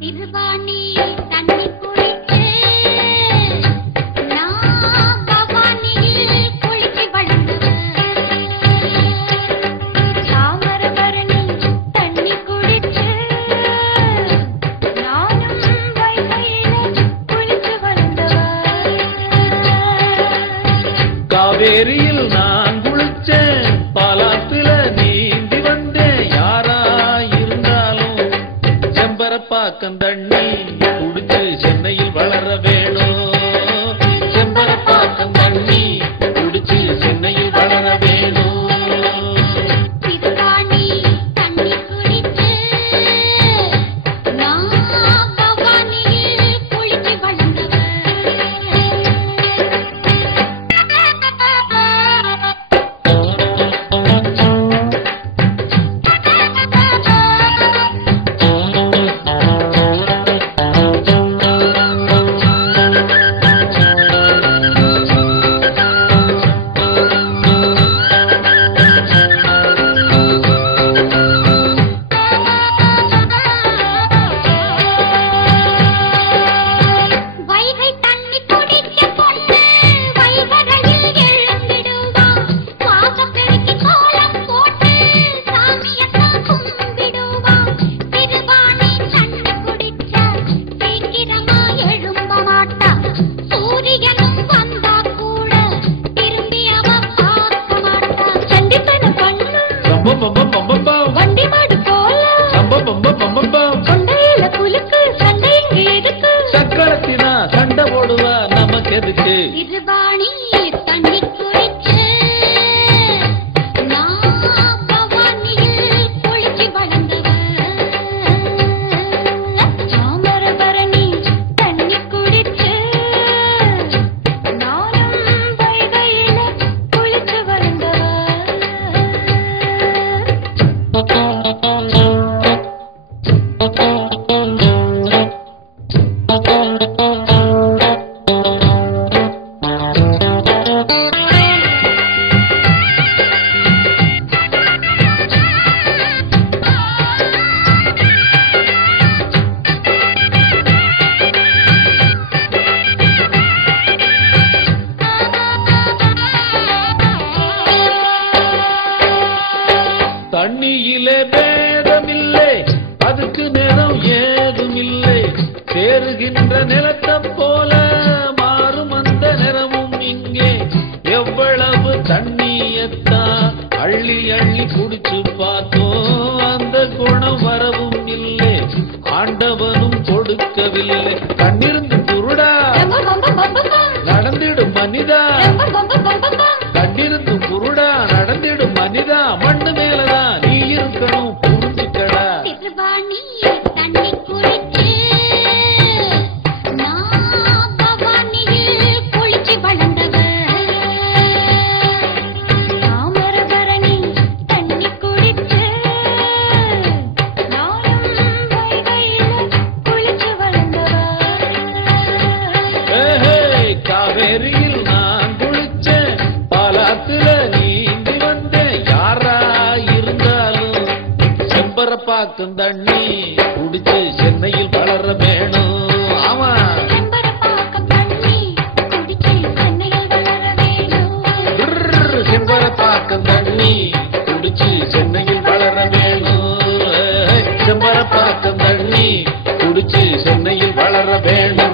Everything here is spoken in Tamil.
திருவாணி தண்ணி குடிச்சு நான் பவானியில் குளிச்சு வளர்ந்தவன். தாமிரபரணி தண்ணி குடிச்சு நானும் வைகையில குளிச்சு வளர்ந்தவன். காவேரியில் நான் குளிச்சேன், பாலாத்துல நீந்தி வந்தேன். யாரா இருந்தாலும் செம்பரப்பாக்கம் தண்ணி குடிச்சு சென்னையில் வளர வேணும். செம்பரப்பாக்கம் தண்ணி குடிச்சு சென்னையில் வளர வேணும். திருவாணி தண்ணி குடிச்சு நான் பவானியில் குளிச்சு வளர்ந்தவன். வைகை தண்ணி குடிக்க பொண்ணு வைகரையில் எழுந்திடுவா. வாசம் பெருக்கி கோலம் போட்டு சாமியத்தான் கும்பிடுவா. திருவாணி தண்ணி குடிச்சா சீக்கிரமா எழும்ப மாட்டா. சூரியனும் வந்தா கூட திரும்பி அவ பார்க்க மாட்டா. சண்டித்தன பண்ணு வண்டி மாடு போல கொண்டையில புலுக்கு சண்டை இங்க எதுக்கு? சக்கரத்தினா சண்டை போடுவா நமக்கு எதுக்கு? திருவாணி தண்ணி குடிச்சு நான் பவானியில் குளிச்சு வளர்ந்தவன். தாமிரபரணி தண்ணி குடிச்சு நானும் வைகையில குளிச்சு வளர்ந்தவன். தண்ணியிலே பேதமில்லை, அதுக்கு நிறம் ஏதுமில்லை. சேருகின்ற நிலத்தை போல மாறும் அந்த நிறமும் இங்கே. எவ்வளவு தண்ணியத்தான் அள்ளி அள்ளி குடிச்சு பார்த்தோம், அந்த குணம் வரவும் இல்லை. ஆண்டவனும் கொடுக்கவில்லை. கண்ணிருந்து குருடா நடந்திடும் மனிதா, கண்ணிருந்து குருடா நடந்திடும் மனிதா. மண்ணு மேலதான் நீ இருக்கணும், புரிஞ்சுக்கடா. திருவாணி தண்ணி குடிச்சு நான் பவானியில் குளிச்சு வளர்ந்தவன். தாமிரபரணி தண்ணி குடிச்சு நானும் வைகையில குளிச்சு வளர்ந்தவன். ஏஹே, காவேரியில் நான் குளிச்சேன், பாலாத்துல நீந்தி வந்தேன். யாரா இருந்தாலும் செம்பரப்பாக்கம் தண்ணி குடிச்சு சென்னையில் வளர வேணும். ஆமா, செம்பரப்பாக்கம் தண்ணி குடிச்சு சென்னையில் வளர வேணும். செம்பரப்பாக்கம் தண்ணி குடிச்சு சென்னையில் வளர வேணும். செம்பரப்பாக்கம் தண்ணி குடிச்சு சென்னையில் வளர வேணும்.